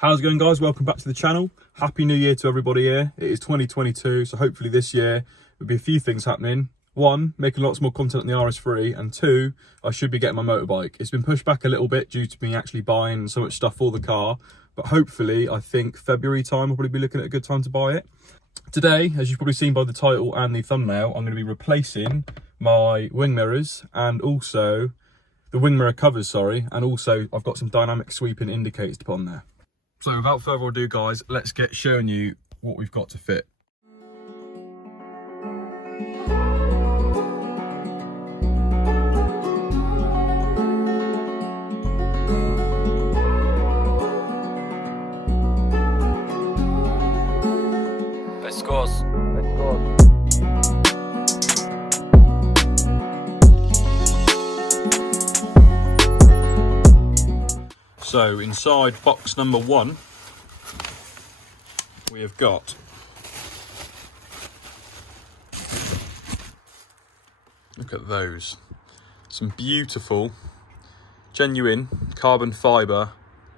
How's it going, guys? Welcome back to the channel. Happy New Year to everybody here. It is 2022, so hopefully this year there'll be a few things happening. One, making lots more content on the RS3, and two, I should be getting my motorbike. It's been pushed back a little bit due to me actually buying so much stuff for the car, but hopefully I think February time I'll probably be looking at a good time to buy it. Today, as you've probably seen by the title and the thumbnail, I'm going to be replacing my wing mirrors and also the wing mirror covers, and also I've got some dynamic sweeping indicators to put on there. So without further ado, guys, let's get showing you what we've got to fit. Let's go. So inside box number one, we have got look at those, some beautiful, genuine carbon fibre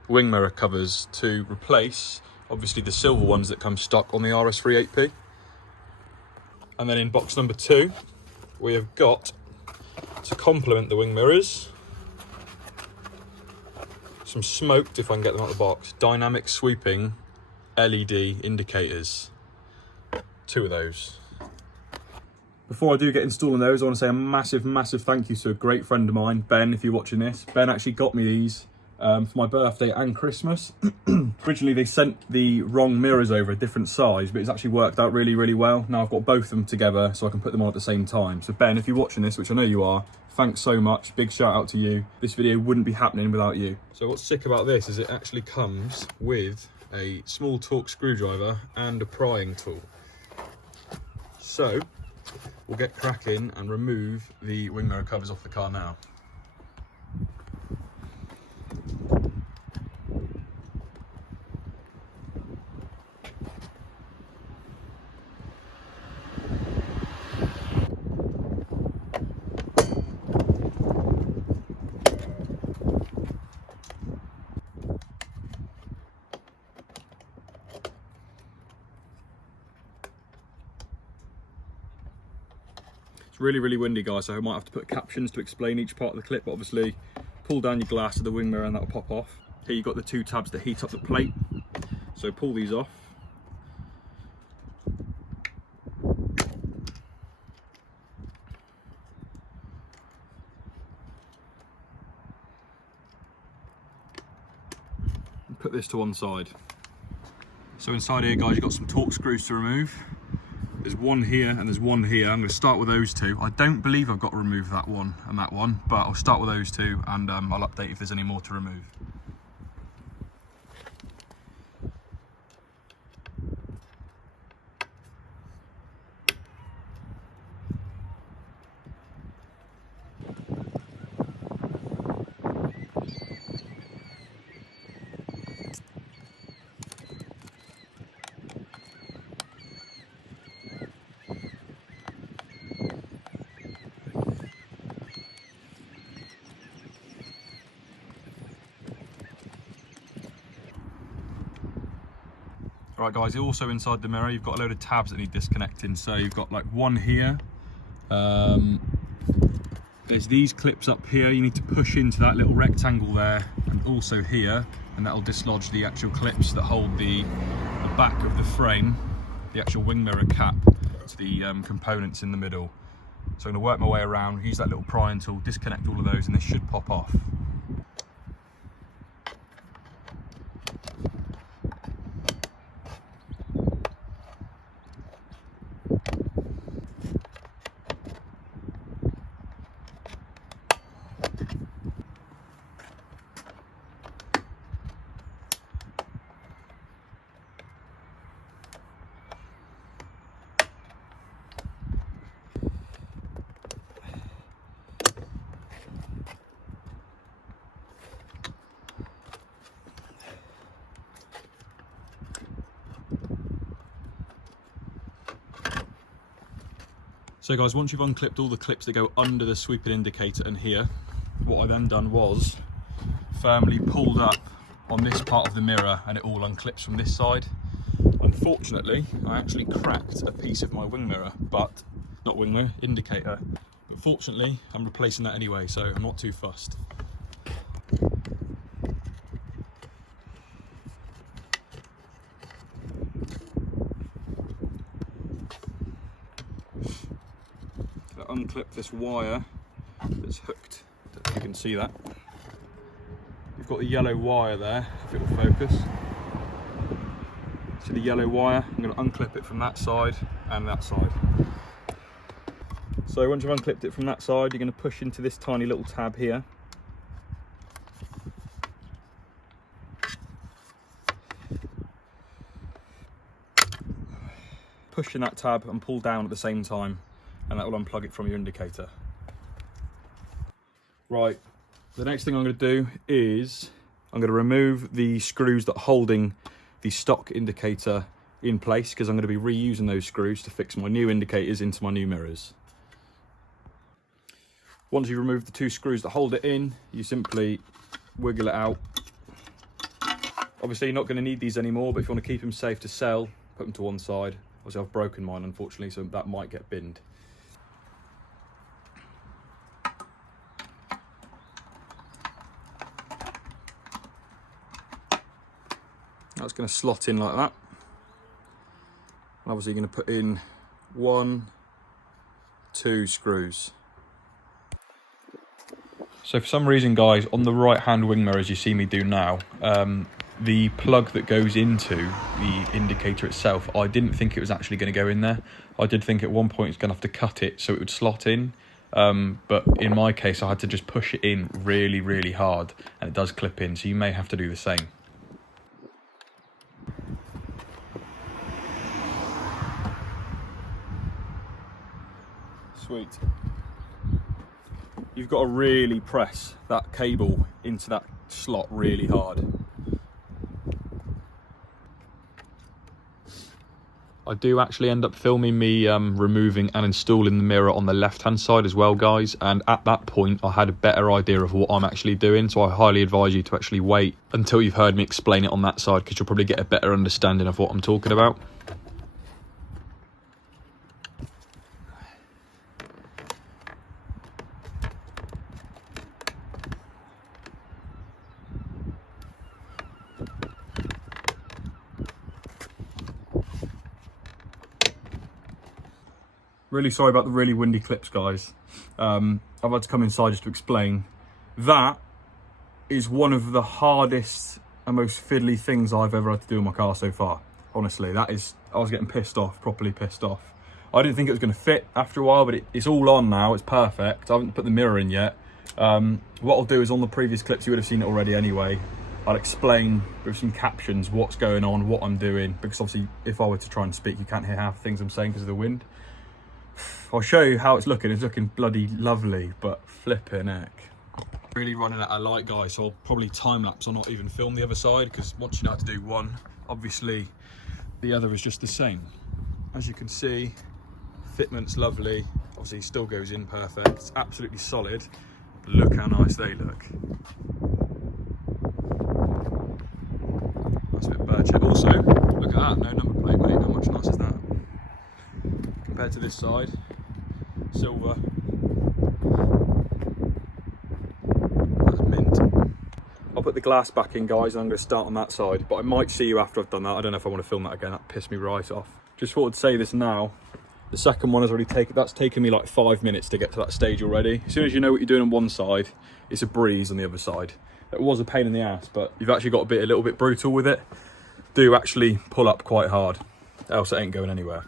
wing mirror covers to replace obviously the silver ones that come stock on the RS3 8P. And then in box number two, we have got, to complement the wing mirrors, some smoked, if I can get them out of the box, dynamic sweeping LED indicators. Two of those. Before I do get installing those, I want to say a massive thank you to a great friend of mine, Ben, if you're watching this. Ben actually got me these for my birthday and Christmas. Originally they sent the wrong mirrors over, a different size, but it's actually worked out really well. Now I've got both of them together so I can put them on at the same time. So Ben, if you're watching this, which I know you are, thanks so much. Big shout out to you. This video wouldn't be happening without you. So what's sick about this is it actually comes with a small Torx screwdriver and a prying tool. So we'll get cracking and remove the wing mirror covers off the car now. Really windy, guys, so I might have to put captions to explain each part of the clip, but obviously pull down your glass of the wing mirror and that'll pop off. Here you've got the two tabs that heat up the plate, so pull these off. And put this to one side. So inside here, guys, you've got some Torx screws to remove. There's one here and there's one here. I'm going to start with those two. I don't believe I've got to remove that one and that one, but I'll start with those two and I'll update if there's any more to remove. Right, guys, also inside the mirror you've got a load of tabs that need disconnecting. So you've got like one here, there's these clips up here, you need to push into that little rectangle there, and also here, and that'll dislodge the actual clips that hold the back of the frame, the actual wing mirror cap, to the components in the middle. So I'm going to work my way around, use that little prying tool, disconnect all of those, and this should pop off. So guys, once you've unclipped all the clips that go under the sweeping indicator and here, what I then done was firmly pulled up on this part of the mirror and it all unclips from this side. Unfortunately, I actually cracked a piece of my wing mirror, but not wing mirror, indicator. But fortunately, I'm replacing that anyway, so I'm not too fussed. Unclip this wire that's hooked. I don't know if you can see that. You've got the yellow wire there, if it will focus. See the yellow wire? I'm going to unclip it from that side and that side. So once you've unclipped it from that side, you're going to push into this tiny little tab here. Push in that tab and pull down at the same time, and that will unplug it from your indicator. Right, the next thing I'm going to do is I'm going to remove the screws that are holding the stock indicator in place, because I'm going to be reusing those screws to fix my new indicators into my new mirrors. Once you remove the 2 screws that hold it in, you simply wiggle it out. Obviously you're not going to need these anymore, but if you want to keep them safe to sell, put them to one side. Obviously I've broken mine unfortunately, so that might get binned. That's going to slot in like that. And obviously you're going to put in 1, 2 screws. So for some reason, guys, on the right hand wing mirror, as you see me do now, the plug that goes into the indicator itself, I didn't think it was actually going to go in there. I did think at one point it's going to have to cut it so it would slot in. But in my case, I had to just push it in really, really hard, and it does clip in. So you may have to do the same. Sweet. You've got to really press that cable into that slot really hard. I do actually end up filming me removing and installing the mirror on the left hand side as well, guys, and at that point I had a better idea of what I'm actually doing, so I highly advise you to actually wait until you've heard me explain it on that side, because you'll probably get a better understanding of what I'm talking about. Really sorry about the really windy clips, guys. I've had to come inside just to explain. That is one of the hardest and most fiddly things I've ever had to do in my car so far. Honestly, I was getting pissed off, properly pissed off. I didn't think it was going to fit after a while, but it's all on now, it's perfect. I haven't put the mirror in yet. What I'll do is, on the previous clips, you would have seen it already anyway, I'll explain with some captions what's going on, what I'm doing, because obviously if I were to try and speak, you can't hear half the things I'm saying because of the wind. I'll show you how it's looking. It's looking bloody lovely, but flipping heck. Really running out of light, guys, so I'll probably time lapse or not even film the other side, because once you know how to do one, obviously the other is just the same. As you can see, fitment's lovely. Obviously still goes in perfect. It's absolutely solid. Look how nice they look. That's a bit bird shit. Also, look at that, no number plate, mate. How much nice is that? Compared to this side, silver. That's mint. I'll put the glass back in, guys, and I'm going to start on that side, but I might see you after I've done that. I don't know if I want to film that again. That pissed me right off. Just thought I'd say this now. The second one has already taken me like 5 minutes to get to that stage already. As soon as you know what you're doing on one side, it's a breeze on the other side. It was a pain in the ass, but you've actually got to be a little bit brutal with it. Do actually pull up quite hard, else it ain't going anywhere.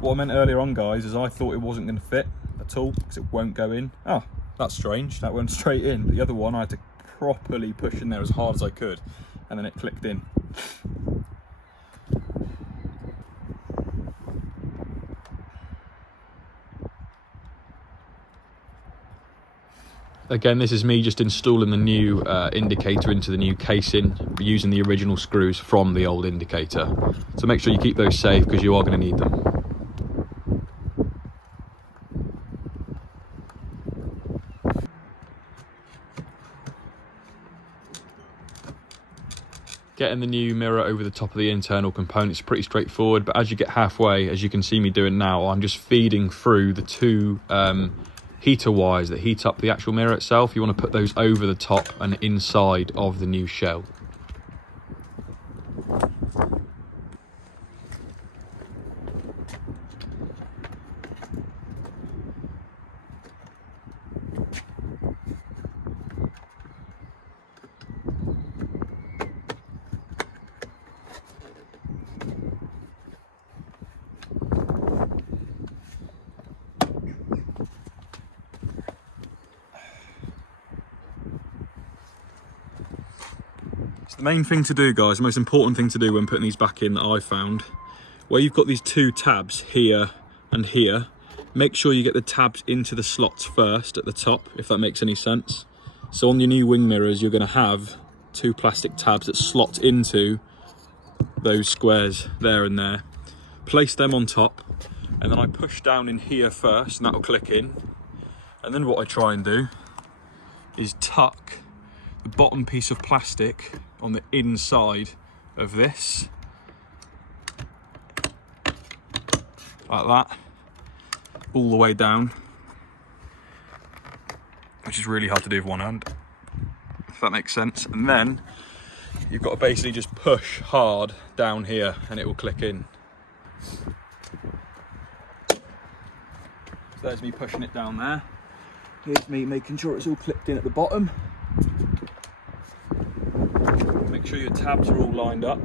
What I meant earlier on, guys, is I thought it wasn't going to fit at all because it won't go in. Oh, that's strange. That went straight in. But the other one, I had to properly push in there as hard as I could, and then it clicked in. Again, this is me just installing the new indicator into the new casing using the original screws from the old indicator. So make sure you keep those safe because you are going to need them. Getting the new mirror over the top of the internal components is pretty straightforward, but as you get halfway, as you can see me doing now, I'm just feeding through the two heater wires that heat up the actual mirror itself. You want to put those over the top and inside of the new shell. The main thing to do, guys, the most important thing to do when putting these back in that I found, where you've got these two tabs here and here, make sure you get the tabs into the slots first at the top, if that makes any sense. So on your new wing mirrors, you're going to have two plastic tabs that slot into those squares there and there. Place them on top, and then I push down in here first, and that'll click in. And then what I try and do is tuck the bottom piece of plastic on the inside of this, like that, all the way down, which is really hard to do with one hand, if that makes sense. And then you've got to basically just push hard down here and it will click in. So there's me pushing it down there. Here's me making sure it's all clipped in at the bottom. Make sure your tabs are all lined up.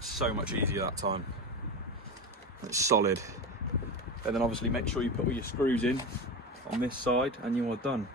So much easier that time. It's solid. And then obviously make sure you put all your screws in on this side and you are done.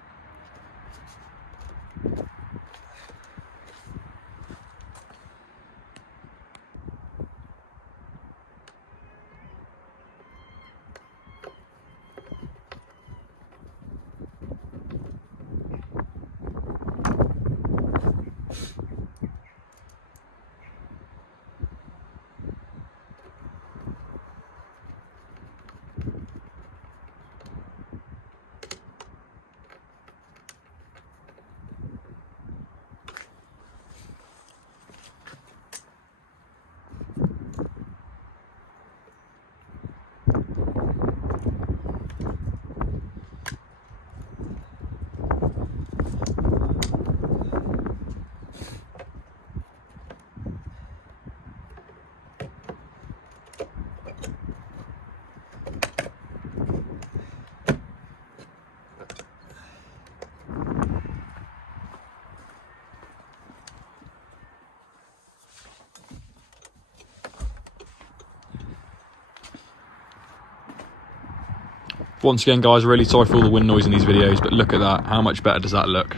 Once again, guys, really sorry for all the wind noise in these videos, but look at that. How much better does that look?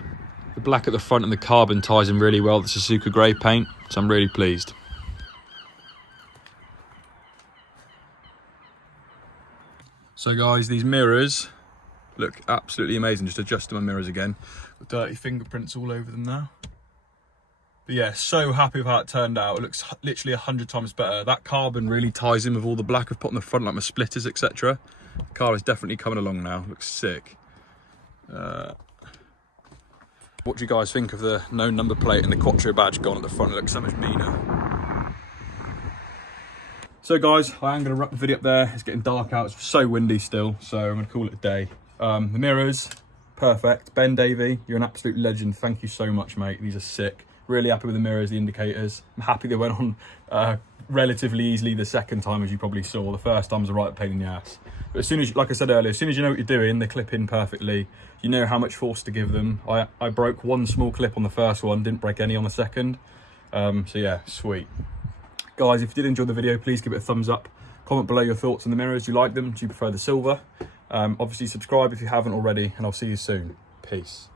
The black at the front and the carbon ties in really well, the Suzuka grey paint, so I'm really pleased. So guys, these mirrors look absolutely amazing. Just adjusting my mirrors again. With dirty fingerprints all over them now. But yeah, so happy with how it turned out. It looks literally 100 times better. That carbon really ties in with all the black I've put on the front, like my splitters, etc. The car is definitely coming along now. Looks sick. What do you guys think of the no number plate and the Quattro badge gone at the front? It looks so much meaner. So guys, I am going to wrap the video up there. It's getting dark out. It's so windy still, so I'm going to call it a day. The mirrors, perfect. Ben Davey, you're an absolute legend. Thank you so much, mate. These are sick. Really happy with the mirrors, the indicators. I'm happy they went on relatively easily the second time, as you probably saw. The first time was a right pain in the ass. But as soon as, like I said earlier, as soon as you know what you're doing, they clip in perfectly. You know how much force to give them. I broke one small clip on the first one, didn't break any on the second. So yeah, sweet. Guys, if you did enjoy the video, please give it a thumbs up. Comment below your thoughts on the mirrors. Do you like them? Do you prefer the silver? Obviously subscribe if you haven't already, and I'll see you soon. Peace.